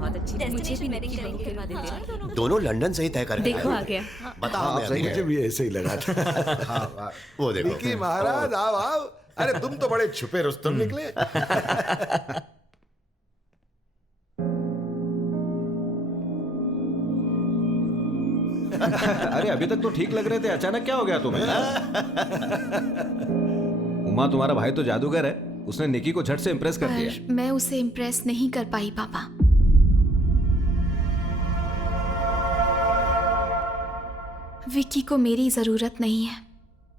बहुत अच्छी, मुझे भी वेडिंग करवा देते। दोनों लंदन से ही तय कर देखो आ गया। बताओ मुझे भी ऐसे ही लगा था। हाँ, वो देखो विकी महाराज आओ आओ। अरे तुम तो बड़े छुपे रुस्तम निकले। अरे अभी तक तो ठीक लग रहे थे, अचानक क्या हो गया तुम्हें? उमा तुम्हारा भाई तो जादूगर है, उसने निकी को झट से इम्प्रेस कर दिया। पर मैं उसे इम्प्रेस नहीं कर पाई पापा। विक्की को मेरी जरूरत नहीं है,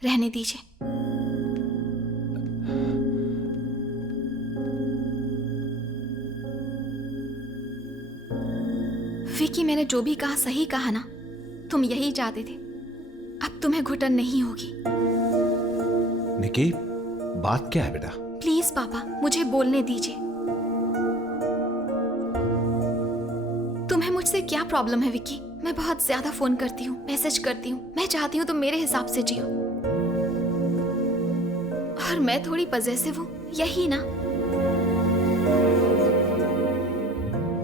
रहने दीजिए। विक्की, मैंने जो भी कहा सही कहा ना? तुम यही चाहते थे। अब तुम्हें घुटन नहीं होगी। निकी, बात क्या है बेटा? प्लीज पापा, मुझे बोलने दीजिए। तुम्हें मुझसे क्या प्रॉब्लम है विक्की? मैं बहुत ज्यादा फोन करती हूँ, मैसेज करती हूँ। मैं चाहती हूँ तुम मेरे हिसाब से जियो। और मैं थोड़ी पजेसिव हूँ, यही ना?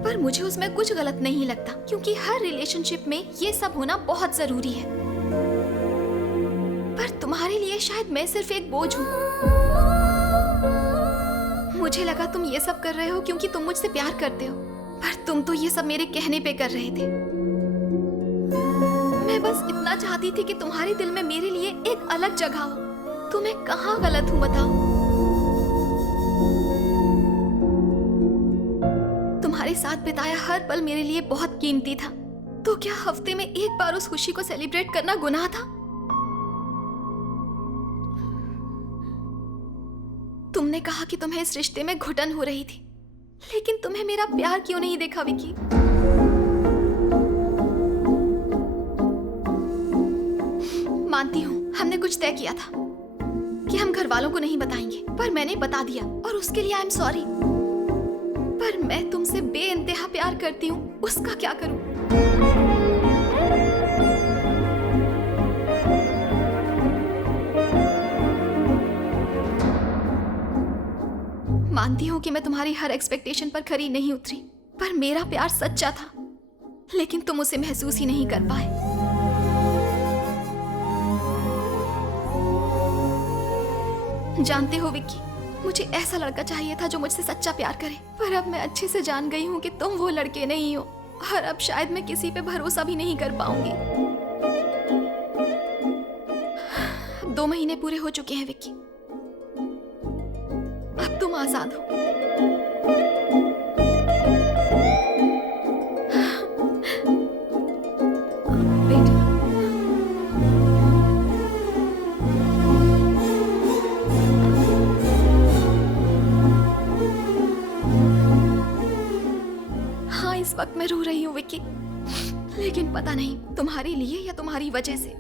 पर मुझे उसमें कुछ गलत नहीं लगता, क्योंकि हर रिलेशनशिप में ये सब होना बहुत जरूरी है। पर तुम्हारे लिए शायद मैं सिर्फ एक बोझ हूँ। मुझे लगा तुम ये सब कर रहे हो क्योंकि तुम मुझसे प्यार करते हो, पर तुम तो ये सब मेरे कहने पे कर रहे थे। मैं बस इतना चाहती थी कि तुम्हारे दिल में मेरे लिए एक अलग जगह हो। तो मैं कहाँ गलत हूँ बताओ? तुम्हारे साथ बिताया हर पल मेरे लिए बहुत कीमती था। तो क्या हफ्ते में एक बार उस खुशी को सेलिब्रेट करना गुनाह था? तुमने कहा कि तुम्हें इस रिश्ते में घुटन हो रही थी, लेकिन तुम्हें मेरा प्यार क्यों नहीं देखा विकी? मानती हूँ हमने कुछ तय किया था कि हम घर वालों को नहीं बताएंगे, पर मैंने बता दिया और उसके लिए आई एम सॉरी। पर मैं तुमसे बेइंतहा प्यार करती हूँ, उसका क्या करूँ? मानती हूँ कि मैं तुम्हारी हर एक्सपेक्टेशन पर खरी नहीं उतरी, पर मेरा प्यार सच्चा था, लेकिन तुम उसे महसूस ही नहीं कर पाए। जानते हो विक्की, मुझे ऐसा लड़का चाहिए था जो मुझसे सच्चा प्यार करे, पर अब मैं अच्छे से जान गई हूँ कि तुम वो लड़के नहीं हो, और अब शायद मैं किसी पे भरोसा भी नहीं कर पाऊंगी। 2 महीने पूरे हो चुके हैं विक्की, अब तुम आजाद हो। बेटा, हाँ इस वक्त मैं रो रही हूँ विक्की, लेकिन पता नहीं तुम्हारे लिए या तुम्हारी वजह से।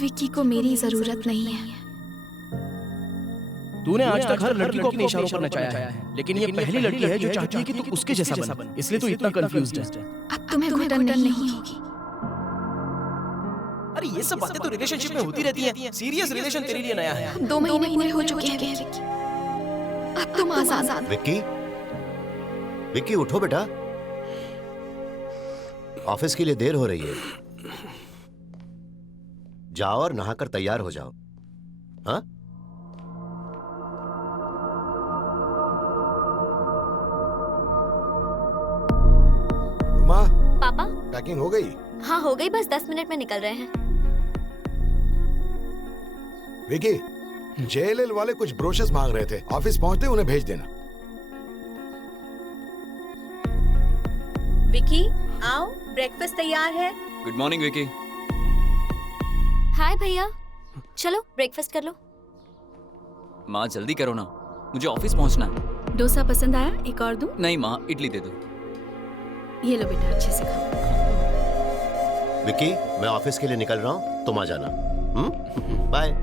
विक्की को मेरी जरूरत नहीं है। तूने आज तक हर लड़की को अपने इशारों पर नचाया है, लेकिन ये पहली लड़की है जो चाहती है कि तू उसके जैसा बन, इसलिए तू इतना कंफ्यूज्ड है। अब तुम्हें घुटन नहीं होगी। अरे ये सब बातें तो रिलेशनशिप में होती रहती हैं। सीरियस रिलेशन तेरे लिए नया है। 2 महीने पूरे हो चुके हैं विक्की, अब तुम आजाद। विक्की, विक्की उठो बेटा, ऑफिस के लिए देर हो रही है। जाओ और नहाकर तैयार हो जाओ। हाँ? उमा, पापा, पैकिंग हो गई? हाँ हो गई, बस 10 मिनट में निकल रहे हैं। विकी, जेएलएल वाले कुछ ब्रोशर्स मांग रहे थे, ऑफिस पहुंचते उन्हें भेज देना। विकी आओ, ब्रेकफास्ट तैयार है। Good morning Vicky. हाय भैया, चलो ब्रेकफास्ट कर लो। माँ जल्दी करो ना, मुझे ऑफिस पहुंचना है। डोसा पसंद आया? एक और दूं? नहीं माँ, इडली दे दो। ये लो बेटा, अच्छे से खाओ। विक्की, मैं ऑफिस के लिए निकल रहा हूँ, तुम आ जाना। बाय।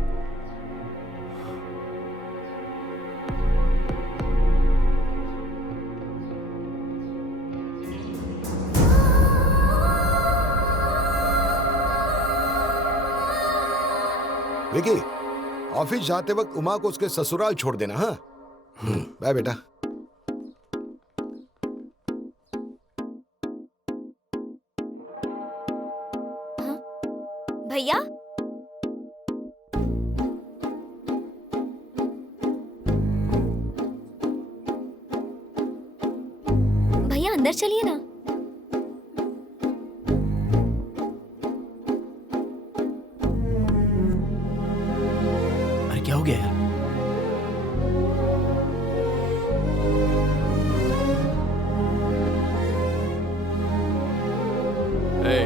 विकी, ऑफिस जाते वक्त उमा को उसके ससुराल छोड़ देना। हाँ, बाय बेटा। भैया, भैया अंदर चलिए ना। अरे क्या हो गया यार?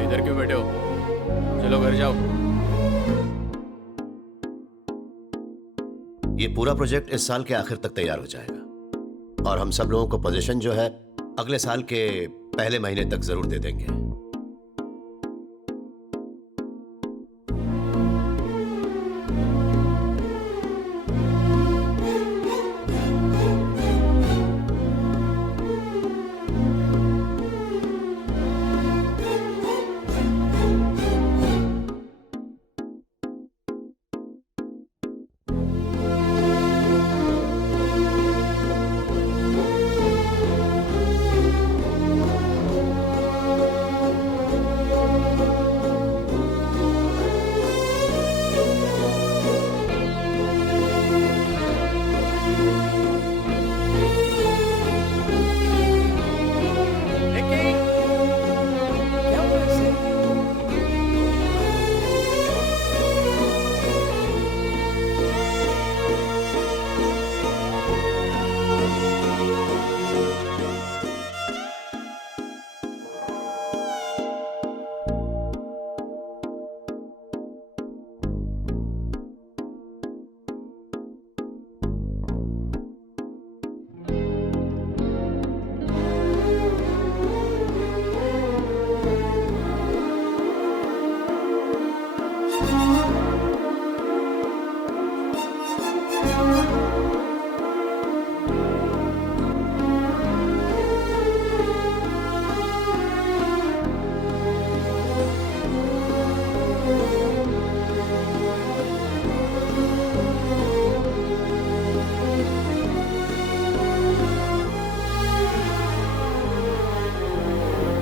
इधर क्यों बैठे हो? चलो घर जाओ। ये पूरा प्रोजेक्ट इस साल के आखिर तक तैयार हो जाएगा और हम सब लोगों को पोजीशन जो है अगले साल के पहले महीने तक जरूर दे देंगे।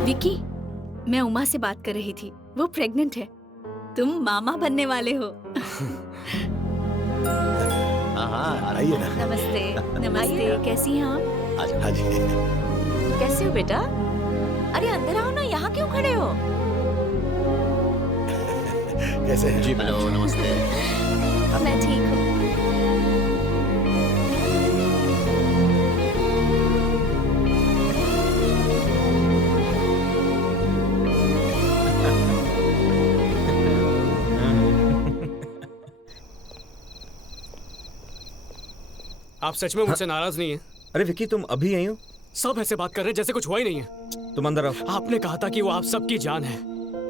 विकी, मैं उमा से बात कर रही थी, वो प्रेग्नेंट है। तुम मामा बनने वाले हो। हाँ, आइए ना। नमस्ते। नमस्ते, कैसी हैं आप? हाँ जी। कैसे हो बेटा? अरे अंदर आओ ना, यहाँ क्यों खड़े हो? कैसे हैं? जी हेलो, नमस्ते। मैं ठीक हूँ। आप सच में मुझसे नाराज नहीं हैं? अरे विक्की, तुम अभी आई हो? सब ऐसे बात कर रहे हैं जैसे कुछ हुआ ही नहीं है। तुम अंदर आओ। आपने कहा था कि वो आप सबकी जान है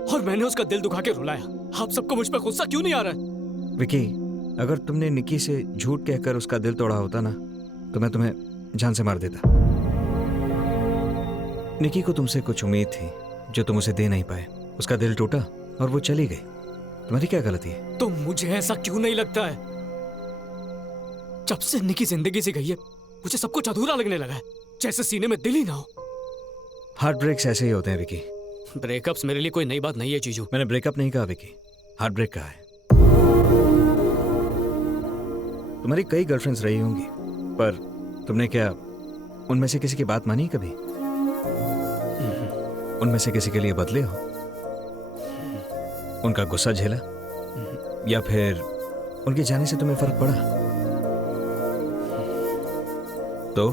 और मैंने उसका दिल दुखा के रुलाया। आप सबको मुझ पर गुस्सा क्यों नहीं आ रहा है? विक्की, अगर तुमने निकी से झूठ कहकर उसका दिल तोड़ा होता ना, तो मैं तुम्हें जान से मार देता। निकी को तुमसे कुछ उम्मीद थी जो तुम उसे दे नहीं पाए। उसका दिल टूटा और वो चली गई। तुम्हारी क्या गलती है? तो मुझे ऐसा क्यों नहीं लगता है? जब से निकी जिंदगी से गई है, मुझे सब कुछ अधूरा लगने लगा है, जैसे सीने में दिल ही ना हो। हार्ट ब्रेक्स ऐसे ही होते हैं विक्की। ब्रेकअप्स मेरे लिए कोई नई बात नहीं है चीजू। मैंने ब्रेकअप नहीं कहा विक्की, हार्ट ब्रेक कहा है। तुम्हारी कई गर्लफ्रेंड्स रही होंगी, पर तुमने क्या उनमें से किसी की बात मानी कभी? उनमें से किसी के लिए बदले हो? उनका गुस्सा झेला? या फिर उनके जाने से तुम्हें फर्क पड़ा? तो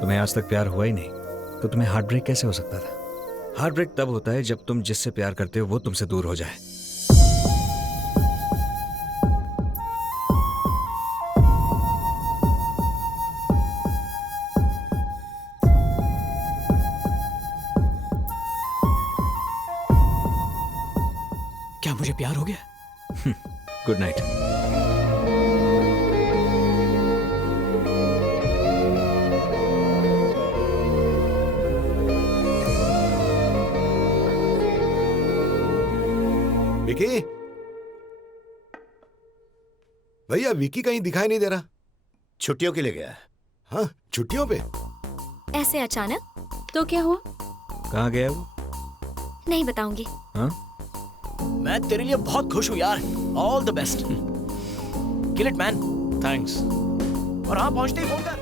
तुम्हें आज तक प्यार हुआ ही नहीं, तो तुम्हें हार्ट ब्रेक कैसे हो सकता था? हार्ट ब्रेक तब होता है जब तुम जिससे प्यार करते हो वो तुमसे दूर हो जाए। क्या मुझे प्यार हो गया? Good night. विकी, भैया विकी कहीं दिखाई नहीं दे रहा। छुट्टियों के लिए गया है। हाँ, छुट्टियों पे? ऐसे अचानक? तो क्या हुआ? कहाँ गया वो? नहीं बताऊंगी। हाँ? मैं तेरे लिए बहुत खुश हूँ यार। All the best. Kill it man. Thanks. और हाँ, पहुंचते ही फोन कर।